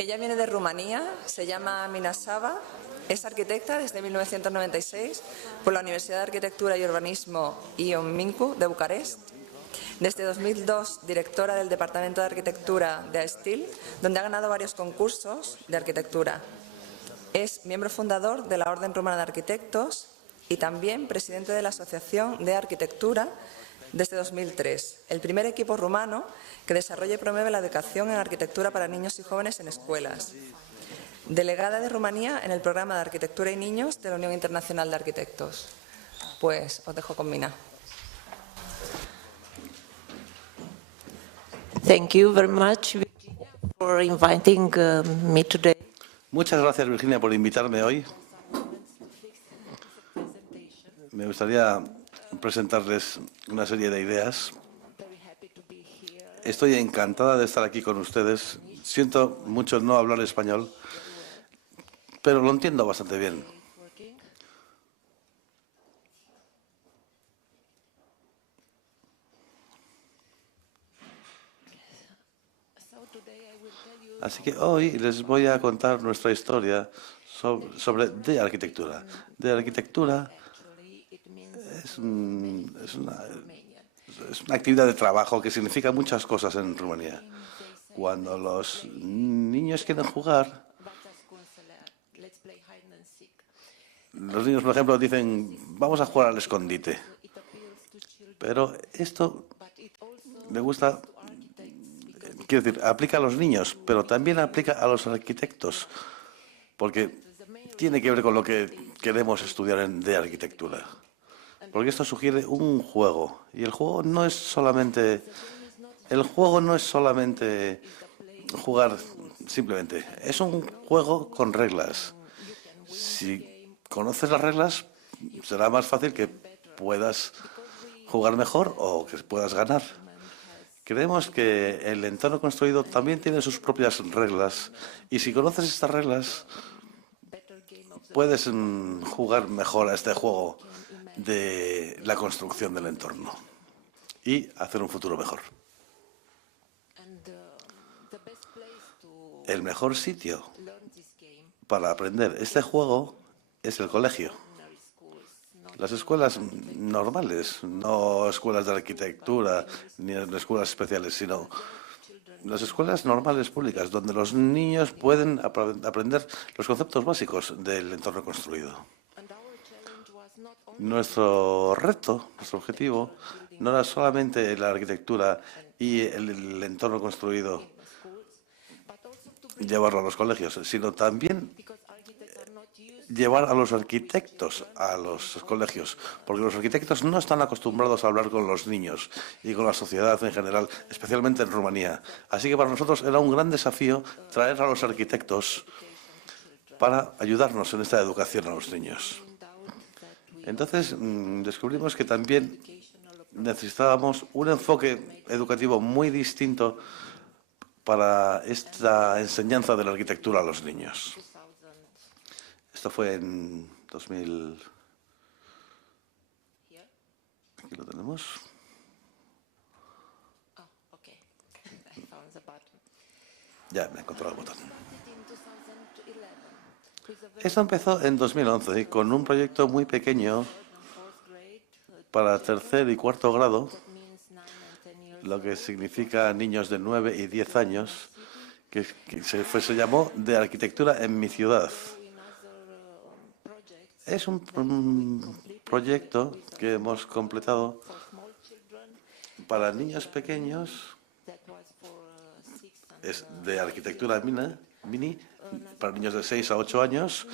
Ella viene de Rumanía, se llama Mina Saba, es arquitecta desde 1996 por la Universidad de Arquitectura y Urbanismo Ion Mincu de Bucarest. Desde 2002, directora del Departamento de Arquitectura de ASTIL, donde ha ganado varios concursos de arquitectura. Es miembro fundador de la Orden Rumana de Arquitectos y también presidente de la Asociación de Arquitectura desde 2003, el primer equipo rumano que desarrolla y promueve la educación en arquitectura para niños y jóvenes en escuelas. Delegada de Rumanía en el programa de Arquitectura y Niños de la Unión Internacional de Arquitectos. Pues os dejo con Mina. Thank you very much, Virginia, for inviting me today. Muchas gracias, Virginia, por invitarme hoy. Me gustaría presentarles una serie de ideas. Estoy encantada de estar aquí con ustedes. Siento mucho no hablar español, pero lo entiendo bastante bien. Así que hoy les voy a contar nuestra historia sobre de arquitectura. De arquitectura es una actividad de trabajo que significa muchas cosas en Rumanía. Cuando los niños quieren jugar, los niños, por ejemplo, dicen, vamos a jugar al escondite. Pero esto le gusta, quiero decir, aplica a los niños, pero también aplica a los arquitectos, porque tiene que ver con lo que queremos estudiar de arquitectura. Porque esto sugiere un juego, y el juego no es solamente jugar simplemente, es un juego con reglas. Si conoces las reglas, será más fácil que puedas jugar mejor o que puedas ganar. Creemos que el entorno construido también tiene sus propias reglas, y si conoces estas reglas, puedes jugar mejor a este juego de la construcción del entorno y hacer un futuro mejor. El mejor sitio para aprender este juego es el colegio. Las escuelas normales, no escuelas de arquitectura ni escuelas especiales, sino las escuelas normales públicas, donde los niños pueden aprender los conceptos básicos del entorno construido. Nuestro reto, nuestro objetivo, no era solamente la arquitectura y el entorno construido, llevarlo a los colegios, sino también llevar a los arquitectos a los colegios, porque los arquitectos no están acostumbrados a hablar con los niños y con la sociedad en general, especialmente en Rumanía. Así que para nosotros era un gran desafío traer a los arquitectos para ayudarnos en esta educación a los niños. Entonces descubrimos que también necesitábamos un enfoque educativo muy distinto para esta enseñanza de la arquitectura a los niños. Esto fue en 2000. Aquí lo tenemos. Ya me he encontrado el botón. Esto empezó en 2011 con un proyecto muy pequeño para tercer y cuarto grado, lo que significa niños de 9 y 10 años, que se llamó De Arquitectura en mi ciudad. Es un proyecto que hemos completado para niños pequeños, es de arquitectura mini, para niños de 6 a 8 años.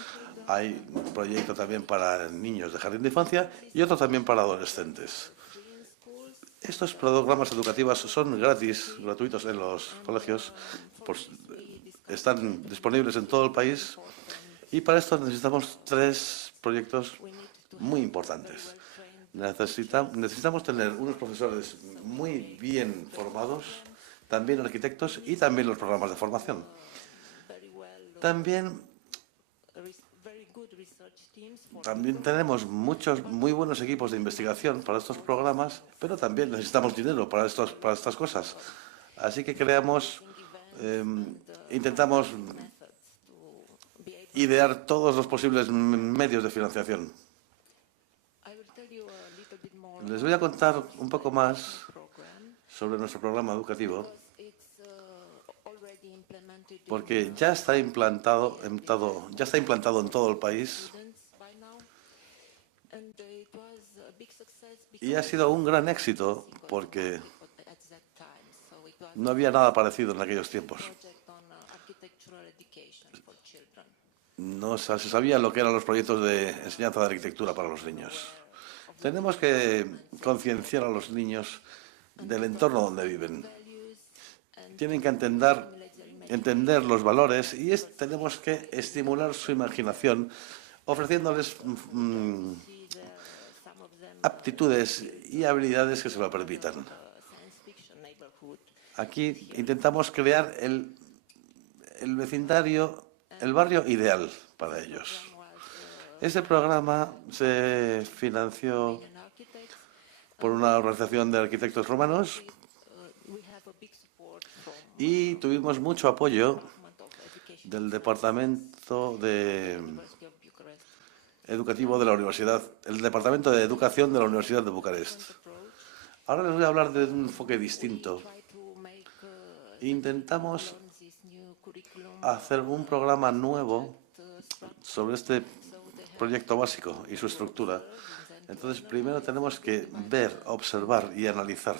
Hay un proyecto también para niños de jardín de infancia y otro también para adolescentes. Estos programas educativos son gratuitos en los colegios, están disponibles en todo el país, y para esto necesitamos 3 proyectos muy importantes. Necesitamos tener unos profesores muy bien formados, también arquitectos y también los programas de formación. También tenemos muchos muy buenos equipos de investigación para estos programas, pero también necesitamos dinero para estas cosas. Así que creamos intentamos idear todos los posibles medios de financiación. Les voy a contar un poco más sobre nuestro programa educativo, porque ya está implantado en todo el país y ha sido un gran éxito porque no había nada parecido en aquellos tiempos. No se sabía lo que eran los proyectos de enseñanza de arquitectura para los niños. Tenemos que concienciar a los niños del entorno donde viven. Tienen que entender los valores y tenemos que estimular su imaginación ofreciéndoles aptitudes y habilidades que se lo permitan. Aquí intentamos crear el vecindario, el barrio ideal para ellos. Este programa se financió por una organización de arquitectos romanos y tuvimos mucho apoyo del Departamento Educativo de la Universidad, el Departamento de Educación de la Universidad de Bucarest. Ahora les voy a hablar de un enfoque distinto. Intentamos hacer un programa nuevo sobre este proyecto básico y su estructura. Entonces, primero tenemos que ver, observar y analizar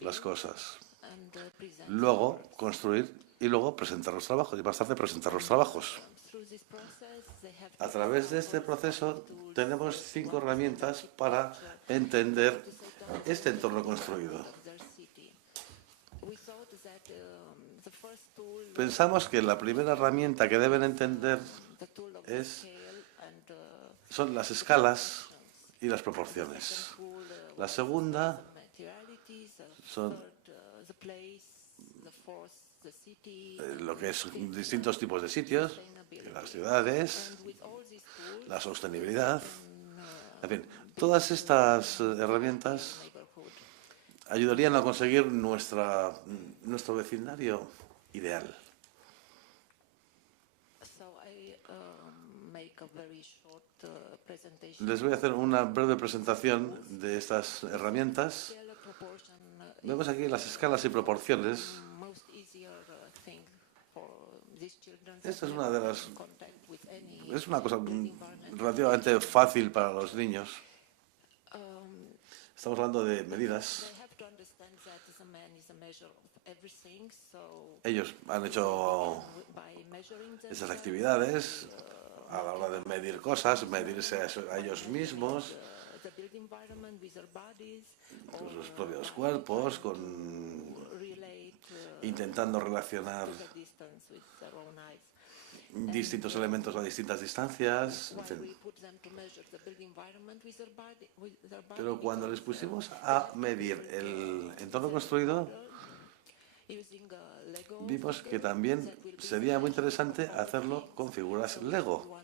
las cosas. Luego, construir y luego presentar los trabajos. Y más tarde, presentar los trabajos. A través de este proceso, tenemos 5 herramientas para entender este entorno construido. Pensamos que la primera herramienta que deben entender son las escalas y las proporciones. La segunda son lo que es distintos tipos de sitios, las ciudades, la sostenibilidad. En fin, todas estas herramientas ayudarían a conseguir nuestro vecindario ideal. Les voy a hacer una breve presentación de estas herramientas. Vemos aquí las escalas y proporciones. Esta es una cosa relativamente fácil para los niños. Estamos hablando de medidas. Ellos han hecho esas actividades a la hora de medir cosas, medirse a ellos mismos, con sus propios cuerpos, intentando relacionar distintos elementos a distintas distancias. En fin. Pero cuando les pusimos a medir el entorno construido, vimos que también sería muy interesante hacerlo con figuras Lego.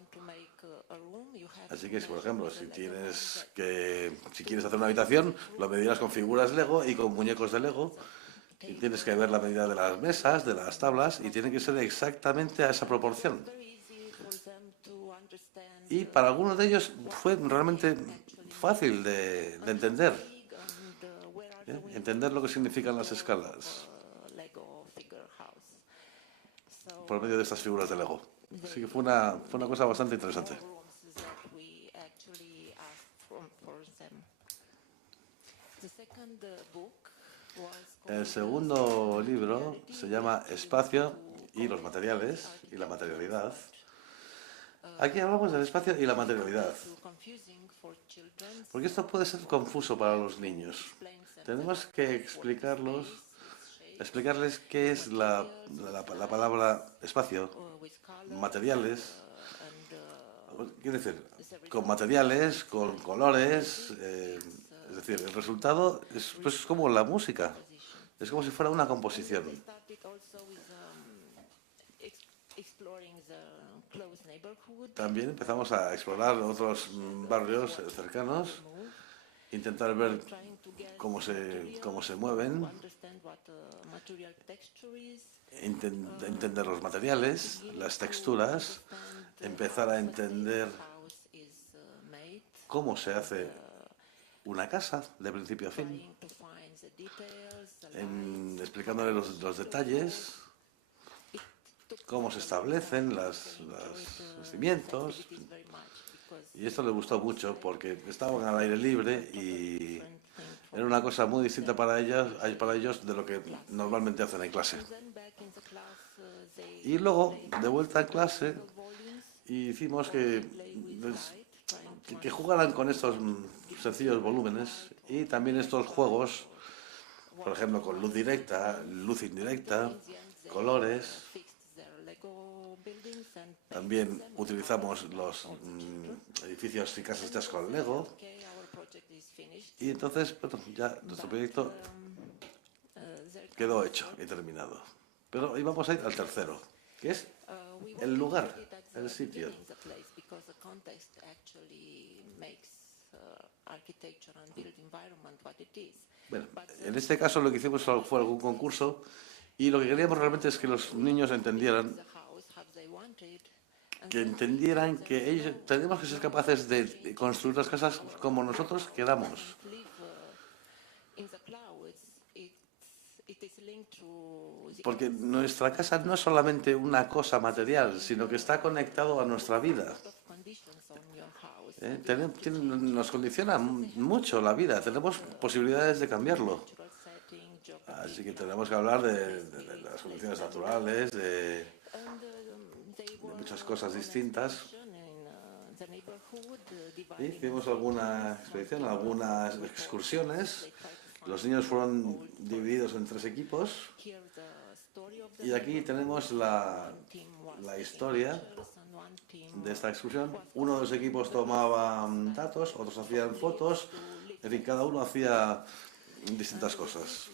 Así que, por ejemplo, si quieres hacer una habitación, lo medirás con figuras Lego y con muñecos de Lego. Y tienes que ver la medida de las mesas, de las tablas, y tiene que ser exactamente a esa proporción. Y para algunos de ellos fue realmente fácil de entender. Entender lo que significan las escalas por medio de estas figuras de Lego. Así que fue una cosa bastante interesante. El segundo libro se llama Espacio y los materiales y la materialidad. Aquí hablamos del espacio y la materialidad, porque esto puede ser confuso para los niños. Tenemos que explicarles qué es la palabra espacio, materiales, quiere decir, con materiales, con colores, es decir, el resultado es como la música, es como si fuera una composición. También empezamos a explorar otros barrios cercanos, intentar ver cómo se mueven, entender los materiales, las texturas, empezar a entender cómo se hace una casa de principio a fin, explicándole los detalles, cómo se establecen los cimientos. Y esto les gustó mucho porque estaban al aire libre y era una cosa muy distinta para ellos de lo que normalmente hacen en clase. Y luego, de vuelta en clase, hicimos que jugaran con estos sencillos volúmenes y también estos juegos, por ejemplo, con luz directa, luz indirecta, colores. También utilizamos los edificios y casas hechas con Lego. Y entonces, bueno, ya nuestro proyecto quedó hecho y terminado. Pero íbamos a ir al tercero, que es el lugar, el sitio. Bueno, en este caso lo que hicimos fue algún concurso y lo que queríamos realmente es que los niños entendieran que ellos tenemos que ser capaces de construir las casas como nosotros queramos. Porque nuestra casa no es solamente una cosa material, sino que está conectado a nuestra vida. Nos condiciona mucho la vida, tenemos posibilidades de cambiarlo. Así que tenemos que hablar de las condiciones naturales, de muchas cosas distintas. Y hicimos alguna expedición, algunas excursiones. Los niños fueron divididos en 3 equipos. Y aquí tenemos la historia de esta excursión. Uno de los equipos tomaba datos, otros hacían fotos. Es decir, cada uno hacía distintas cosas.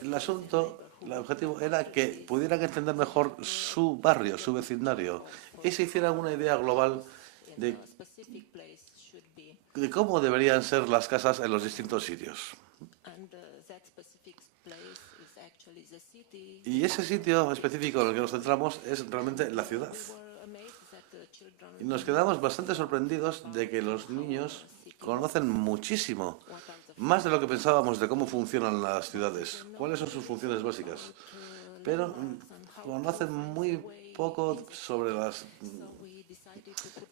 El objetivo era que pudieran entender mejor su barrio, su vecindario, y se hiciera una idea global de cómo deberían ser las casas en los distintos sitios. Y ese sitio específico en el que nos centramos es realmente la ciudad. Y nos quedamos bastante sorprendidos de que los niños conocen muchísimo, más de lo que pensábamos de cómo funcionan las ciudades, cuáles son sus funciones básicas, pero conocen muy poco sobre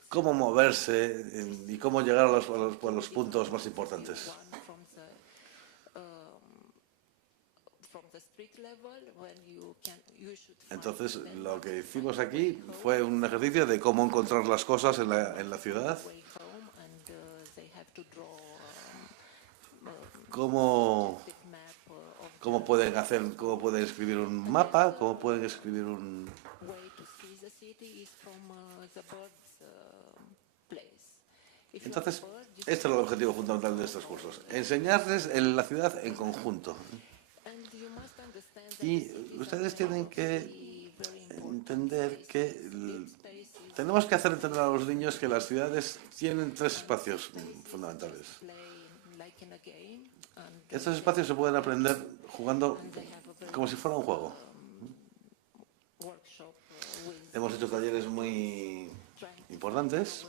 cómo moverse y cómo llegar a los puntos más importantes. Entonces, lo que hicimos aquí fue un ejercicio de cómo encontrar las cosas en la ciudad, cómo pueden escribir un mapa, cómo pueden escribir un... Entonces, este es el objetivo fundamental de estos cursos, enseñarles la ciudad en conjunto. Y ustedes tienen que entender que tenemos que hacer entender a los niños que las ciudades tienen 3 espacios fundamentales. Estos espacios se pueden aprender jugando como si fuera un juego. Hemos hecho talleres muy importantes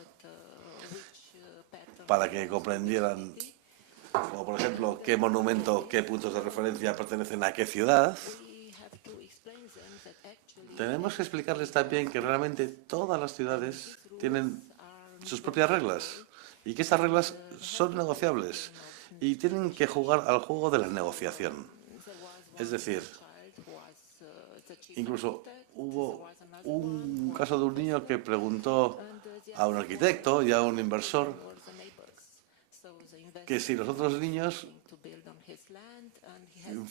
para que comprendieran, como por ejemplo, qué monumento, qué puntos de referencia pertenecen a qué ciudad. Tenemos que explicarles también que realmente todas las ciudades tienen sus propias reglas y que estas reglas son negociables y tienen que jugar al juego de la negociación. Es decir, incluso hubo un caso de un niño que preguntó a un arquitecto y a un inversor que si los otros niños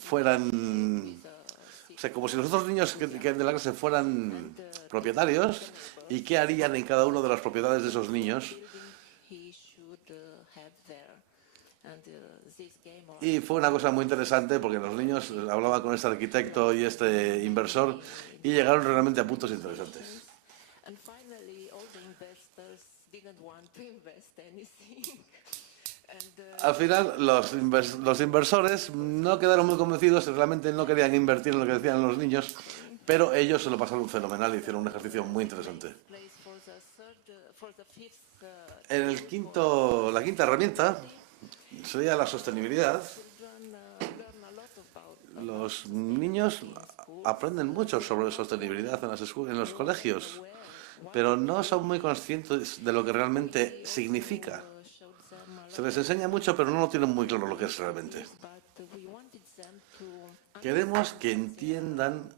fueran... O sea, como si los otros niños que de la clase fueran propietarios, ¿y qué harían en cada una de las propiedades de esos niños? Y fue una cosa muy interesante porque los niños hablaban con este arquitecto y este inversor y llegaron realmente a puntos interesantes. Al final, los inversores no quedaron muy convencidos, realmente no querían invertir en lo que decían los niños, pero ellos se lo pasaron fenomenal y hicieron un ejercicio muy interesante. La quinta herramienta sería la sostenibilidad. Los niños aprenden mucho sobre sostenibilidad en los colegios, pero no son muy conscientes de lo que realmente significa. Se les enseña mucho, pero no lo tienen muy claro lo que es realmente. Queremos que entiendan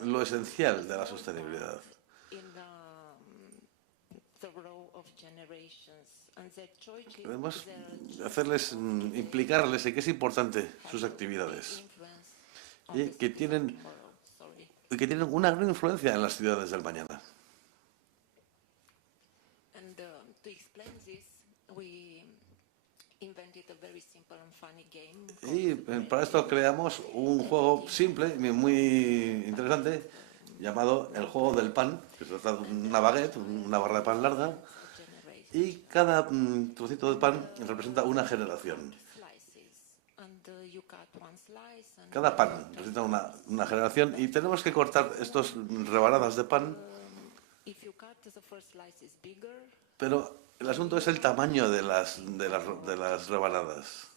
lo esencial de la sostenibilidad. Queremos implicarles en que es importante sus actividades y que tienen una gran influencia en las ciudades del mañana. Y para esto creamos un juego simple y muy interesante llamado el juego del pan, que se trata de una baguette, una barra de pan larga, y cada trocito de pan representa una generación. Cada pan representa una generación y tenemos que cortar estas rebanadas de pan, pero el asunto es el tamaño de las rebanadas.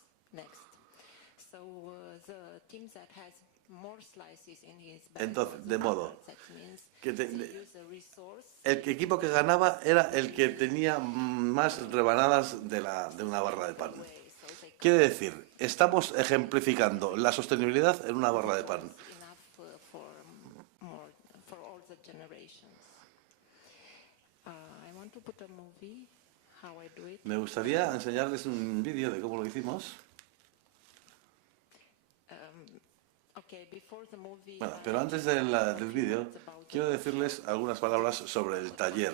Entonces, de modo que el equipo que ganaba era el que tenía más rebanadas de una barra de pan. Quiere decir, estamos ejemplificando la sostenibilidad en una barra de pan. Me gustaría enseñarles un vídeo de cómo lo hicimos. Bueno, pero antes del vídeo, quiero decirles algunas palabras sobre el taller.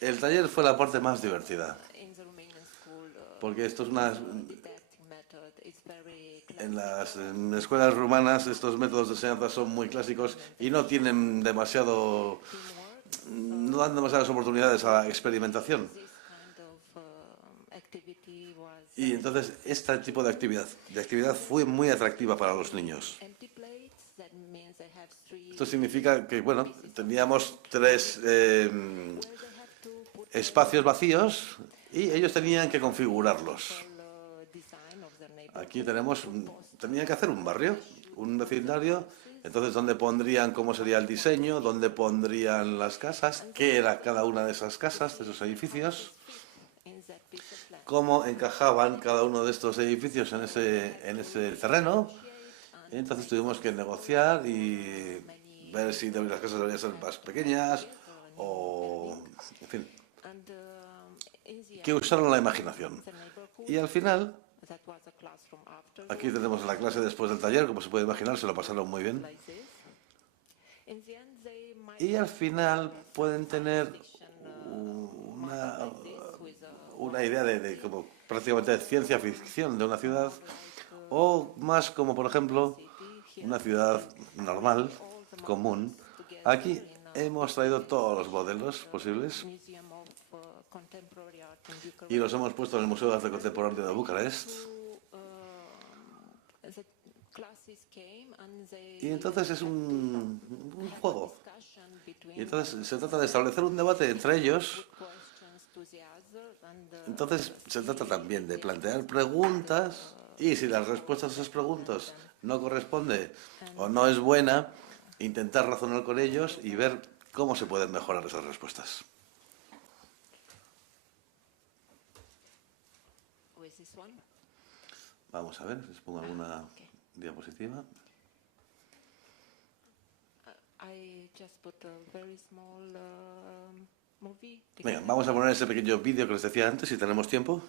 El taller fue la parte más divertida, porque esto es en las escuelas rumanas estos métodos de enseñanza son muy clásicos y no dan demasiadas oportunidades a la experimentación. Y entonces este tipo de actividad fue muy atractiva para los niños. Esto significa que, bueno, teníamos 3 espacios vacíos y ellos tenían que configurarlos. Aquí tenían que hacer un barrio, un vecindario. Entonces, ¿dónde pondrían cómo sería el diseño? ¿Dónde pondrían las casas? ¿Qué era cada una de esas casas, de esos edificios? ¿Cómo encajaban cada uno de estos edificios en ese terreno? Y entonces tuvimos que negociar y ver si las casas deberían ser más pequeñas o, en fin, que usaron la imaginación. Y al final, aquí tenemos la clase después del taller, como se puede imaginar, se lo pasaron muy bien. Y al final pueden tener una idea de como prácticamente ciencia ficción de una ciudad, o más como, por ejemplo, una ciudad normal, común. Aquí hemos traído todos los modelos posibles y los hemos puesto en el Museo de Arte Contemporáneo de Bucarest. Y entonces es un juego. Y entonces se trata de establecer un debate entre ellos. Entonces se trata también de plantear preguntas y si las respuestas a esas preguntas no corresponde o no es buena, intentar razonar con ellos y ver cómo se pueden mejorar esas respuestas. Vamos a ver, les pongo alguna diapositiva. Venga, vamos a poner ese pequeño vídeo que les decía antes, si tenemos tiempo.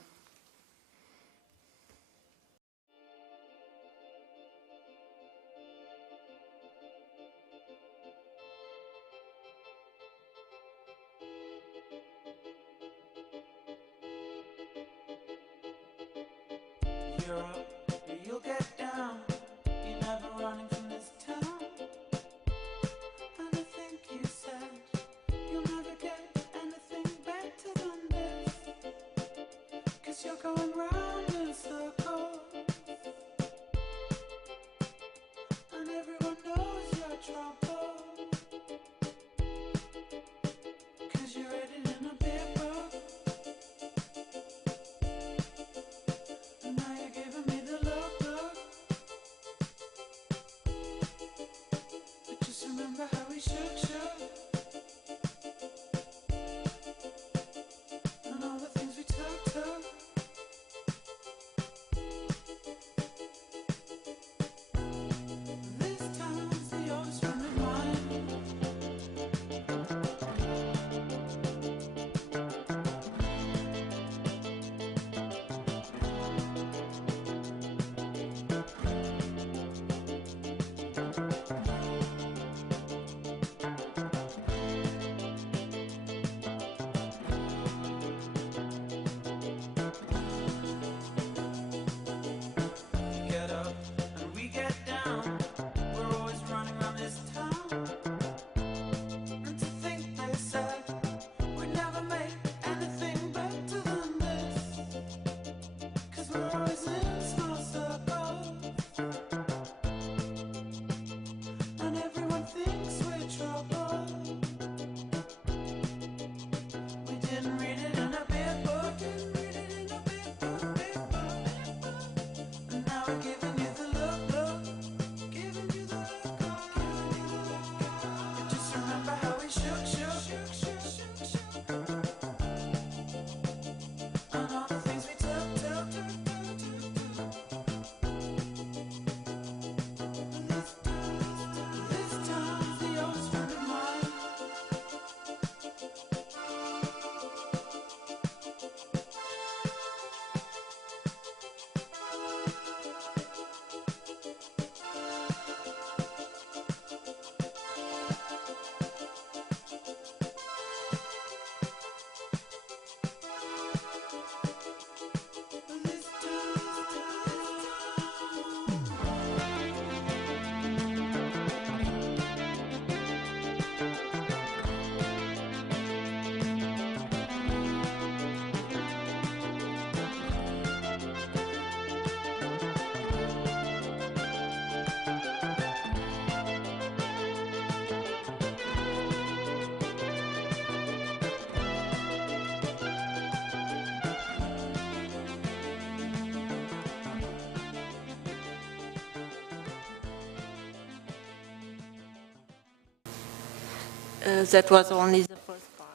That was only the first part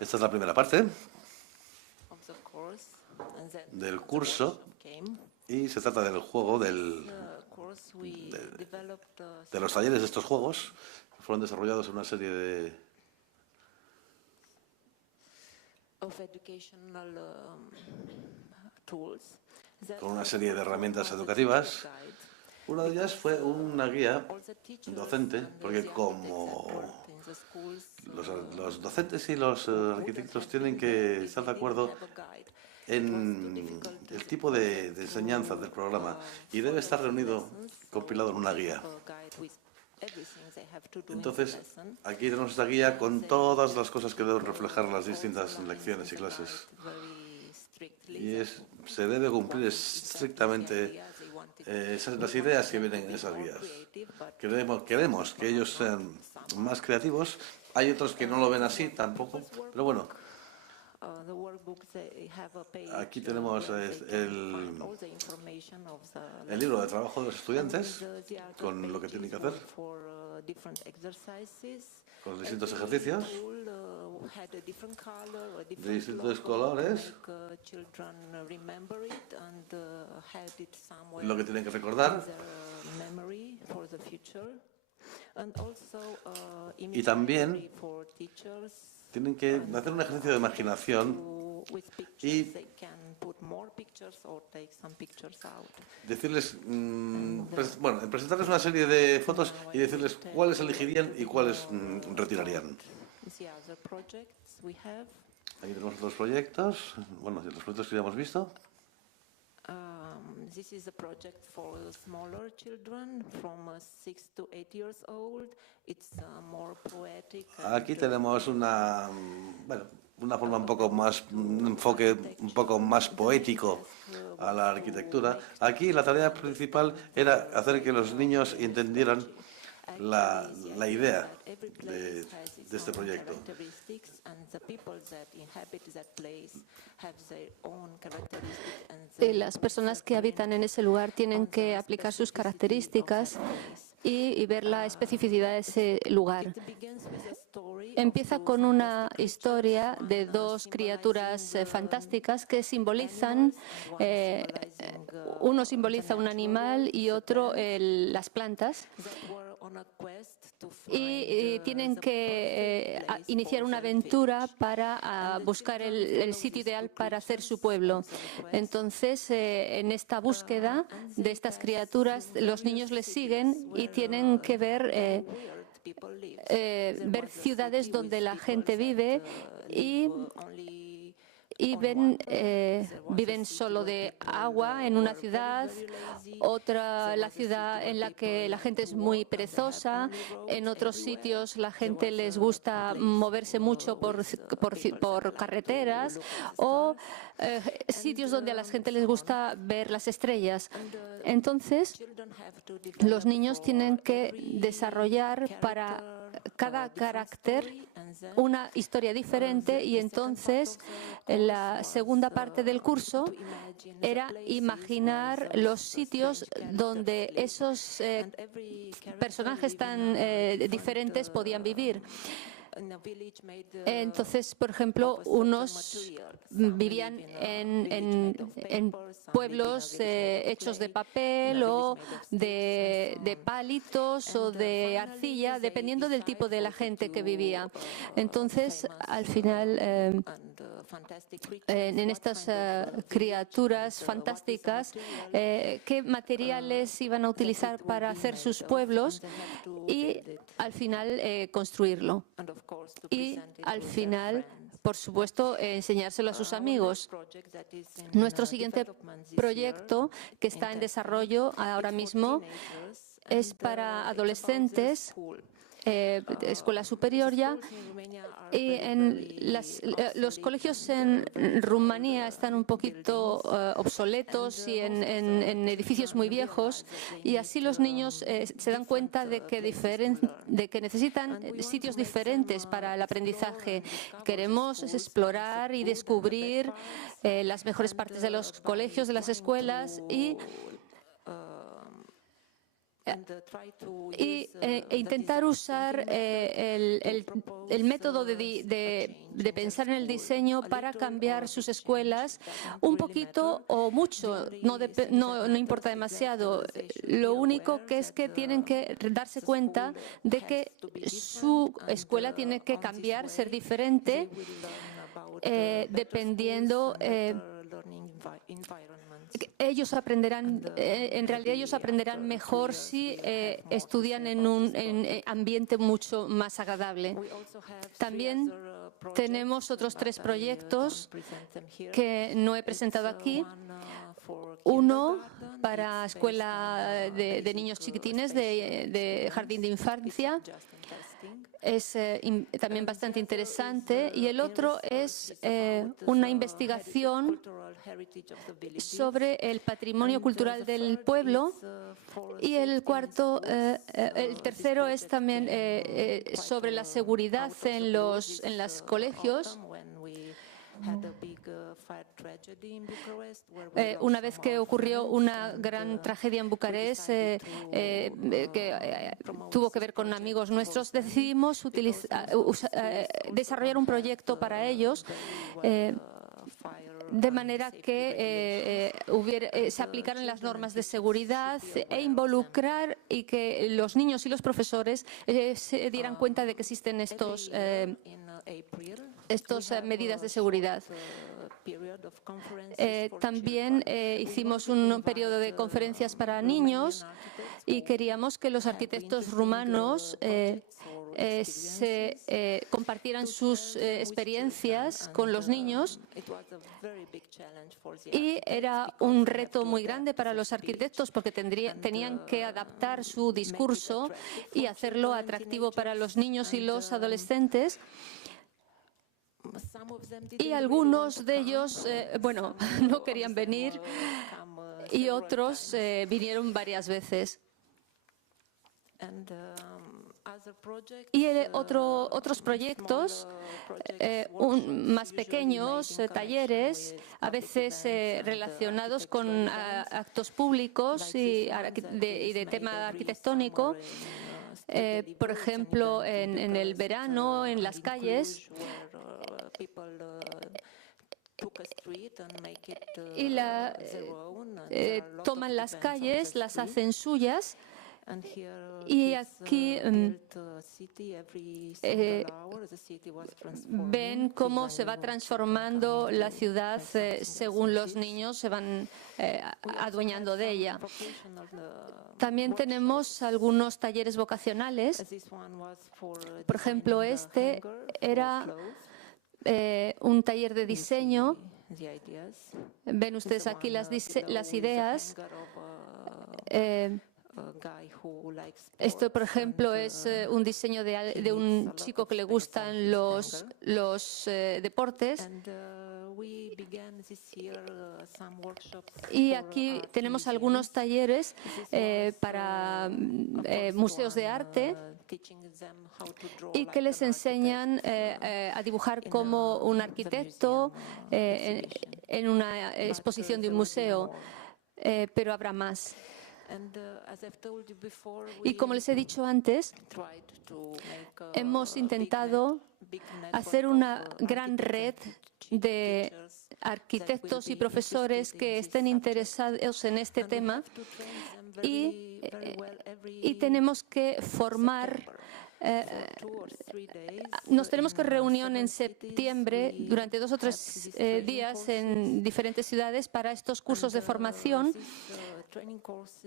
Esta es la primera parte of the course. And then del curso came. y se trata del juego, The course we developed de los talleres de estos juegos que fueron desarrollados en una serie de of educational tools. That con una serie de herramientas educativas. guide. Una de ellas fue una guía All the teachers docente, and porque the como architects in the schools, los docentes y los arquitectos tienen que estar de acuerdo have a guide. en el tipo de enseñanza del programa y debe estar reunido, compilado en una guía. A guide with everything they have to do in the Entonces, lesson. aquí tenemos esta guía con todas las cosas que deben reflejar las distintas lecciones y clases. Very strictly. Y se debe cumplir estrictamente las ideas que vienen en esas guías. Queremos que ellos sean más creativos. Hay otros que no lo ven así tampoco, pero bueno, The workbooks, they have a page aquí tenemos where they can el find all the information of the libro de trabajo de los estudiantes the other con lo que tienen que hacer, pages for different exercises. con los distintos ejercicios School had a different color, a de different distintos logo, colores, like, children remember it and had it somewhere lo que tienen que in recordar. their memory for the future. And also, Y también imaginary for teachers. Tienen que hacer un ejercicio de imaginación With pictures, y they can put more pictures or take some pictures out. decirles, bueno, presentarles una serie de fotos y decirles cuáles elegirían y cuáles retirarían. The other projects we have, Aquí tenemos otros proyectos, bueno, los proyectos que ya hemos visto. this is a project for smaller children from 6 to 8 years old. It's more poetic. Aquí tenemos una forma un poco más, un enfoque un poco más poético a la arquitectura. Aquí la tarea principal era hacer que los niños entendieran la idea de este proyecto. Las personas que habitan en ese lugar tienen que aplicar sus características y ver la especificidad de ese lugar. Empieza con una historia de dos criaturas fantásticas que simbolizan, uno simboliza un animal y otro las plantas, y tienen que iniciar una aventura para buscar el sitio ideal para hacer su pueblo. Entonces, en esta búsqueda de estas criaturas, los niños les siguen y tienen que ver ciudades donde la gente vive y viven solo de agua en una ciudad, otra la ciudad en la que la gente es muy perezosa, en otros sitios la gente les gusta moverse mucho por carreteras o sitios donde a la gente les gusta ver las estrellas. Entonces, los niños tienen que desarrollar para cada carácter una historia diferente y entonces en la segunda parte del curso era imaginar los sitios donde esos personajes tan diferentes podían vivir. Entonces, por ejemplo, unos vivían en pueblos hechos de papel o de palitos o de arcilla, dependiendo del tipo de la gente que vivía. Entonces, al final, en estas criaturas fantásticas, qué materiales iban a utilizar para hacer sus pueblos y al final construirlo. Y al final, por supuesto, enseñárselo a sus amigos. Nuestro siguiente proyecto, que está en desarrollo ahora mismo, es para adolescentes, escuela superior ya, y los colegios en Rumanía están un poquito obsoletos y en edificios muy viejos, y así los niños se dan cuenta de que necesitan sitios diferentes para el aprendizaje. Queremos explorar y descubrir las mejores partes de los colegios, de las escuelas, y y intentar usar el método de pensar en el diseño para cambiar sus escuelas un poquito o mucho, no importa demasiado. Lo único que es que tienen que darse cuenta de que su escuela tiene que cambiar, ser diferente, dependiendo. Ellos aprenderán, en realidad ellos aprenderán mejor si estudian en un ambiente mucho más agradable. También tenemos otros 3 proyectos que no he presentado aquí. Uno para escuela de niños chiquitines de jardín de infancia. Es también bastante interesante. Y el otro es una investigación sobre el patrimonio cultural del pueblo. Y el tercero es también sobre la seguridad en los colegios. Una vez que ocurrió una gran tragedia en Bucarest que tuvo que ver con amigos nuestros, decidimos desarrollar un proyecto para ellos de manera que se aplicaran las normas de seguridad e involucrar y que los niños y los profesores se dieran cuenta de que existen estas medidas de seguridad. También hicimos un periodo de conferencias para niños y queríamos que los arquitectos rumanos compartieran sus experiencias con los niños, y era un reto muy grande para los arquitectos porque tenían que adaptar su discurso y hacerlo atractivo para los niños y los adolescentes. Y algunos de ellos, no querían venir, y otros vinieron varias veces. Y otros proyectos más pequeños, talleres, a veces relacionados con actos públicos y de tema arquitectónico. Por ejemplo, en el verano, en las calles, y toman las calles, las hacen suyas. Y aquí ven cómo se va transformando la ciudad según los niños se van adueñando de ella. También tenemos algunos talleres vocacionales. Por ejemplo, este era un taller de diseño. Ven ustedes aquí las ideas. Esto, por ejemplo, es un diseño de un chico que le gustan los deportes. Y aquí tenemos algunos talleres para museos de arte y que les enseñan a dibujar como un arquitecto en una exposición de un museo, pero habrá más. Y como les he dicho antes, hemos intentado hacer una gran red de arquitectos y profesores que estén interesados en este tema, y tenemos que formar. Nos tenemos que reunir en septiembre durante 2 o 3 días en diferentes ciudades para estos cursos de formación.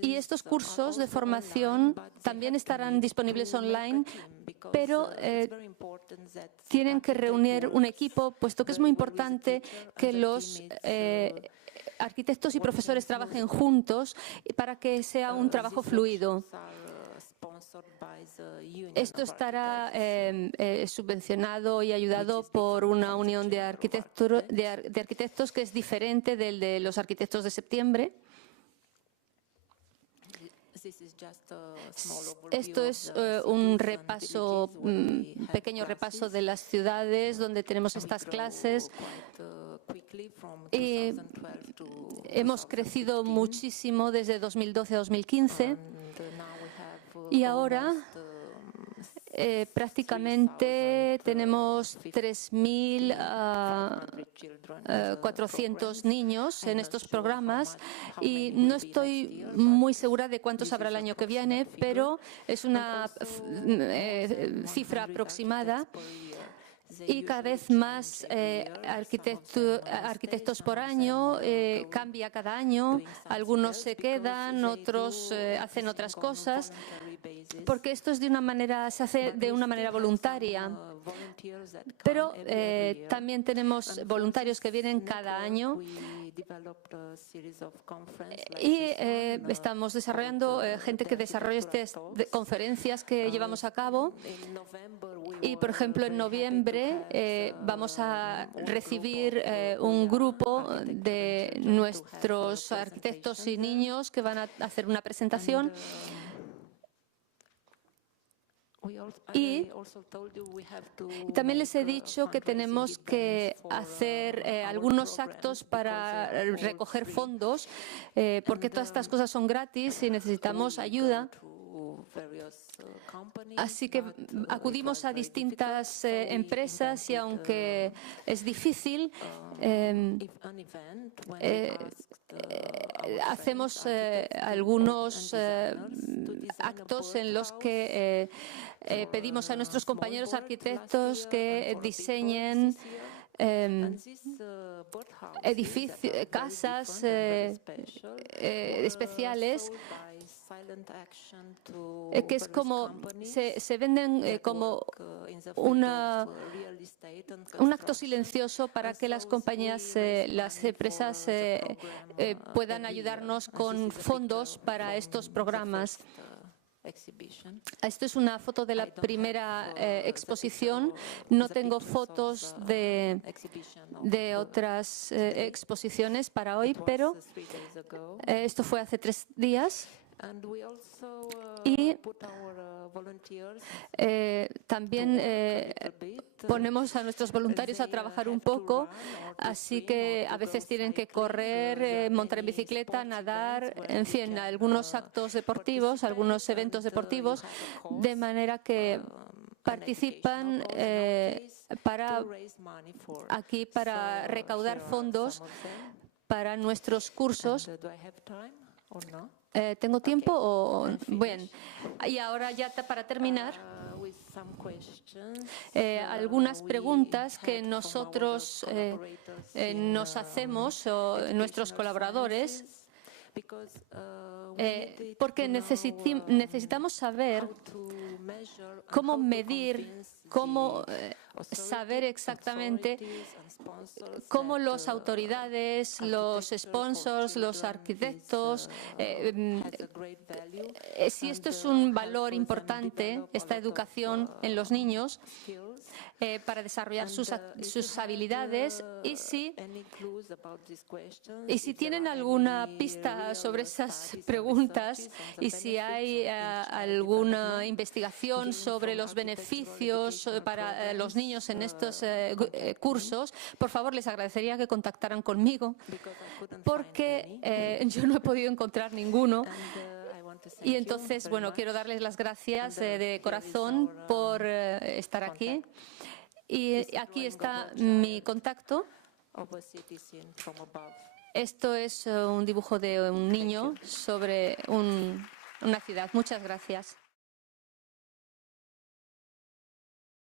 Y estos cursos de formación también estarán disponibles online, pero tienen que reunir un equipo, puesto que es muy importante que los arquitectos y profesores trabajen juntos para que sea un trabajo fluido. Esto estará subvencionado y ayudado por una unión de arquitectos que es diferente del de los arquitectos de septiembre. Esto es un repaso, pequeño repaso de las ciudades donde tenemos estas clases. Y hemos crecido muchísimo desde 2012 a 2015. Y ahora prácticamente tenemos 3.400 niños en estos programas y no estoy muy segura de cuántos habrá el año que viene, pero es una cifra aproximada. Y cada vez más arquitectos por año, cambia cada año, algunos se quedan, otros hacen otras cosas, porque esto es se hace de una manera voluntaria. Pero también tenemos voluntarios que vienen cada año y estamos desarrollando gente que desarrolla estas conferencias que llevamos a cabo. Y, por ejemplo, en noviembre vamos a recibir un grupo de nuestros arquitectos y niños que van a hacer una presentación. Y también les he dicho que tenemos que hacer algunos actos para recoger fondos, porque todas estas cosas son gratis y necesitamos ayuda. Así que acudimos a distintas empresas y aunque es difícil, hacemos algunos actos en los que pedimos a nuestros compañeros arquitectos que diseñen casas especiales que es como se venden como un acto silencioso para que las compañías, las empresas puedan ayudarnos con fondos para estos programas. Esto es una foto de la primera exposición. No tengo fotos de otras exposiciones para hoy, pero esto fue hace 3 días. Y también ponemos a nuestros voluntarios a trabajar un poco, así que a veces tienen que correr, montar en bicicleta, nadar, en fin, algunos actos deportivos, algunos eventos deportivos, de manera que participan para recaudar fondos para nuestros cursos. ¿Tengo tiempo? Bien. Y ahora ya para terminar, algunas preguntas que nosotros nos hacemos, nuestros colaboradores, porque necesitamos saber cómo medir, cómo saber exactamente cómo las autoridades, los sponsors, los arquitectos, si esto es un valor importante, esta educación en los niños, para desarrollar sus habilidades y si tienen alguna pista sobre esas preguntas y si hay alguna investigación sobre los beneficios para los niños en estos cursos, por favor les agradecería que contactaran conmigo porque yo no he podido encontrar ninguno. Y entonces, bueno, quiero darles las gracias de corazón por estar aquí. Y aquí está mi contacto. Esto es un dibujo de un niño sobre una ciudad. Muchas gracias.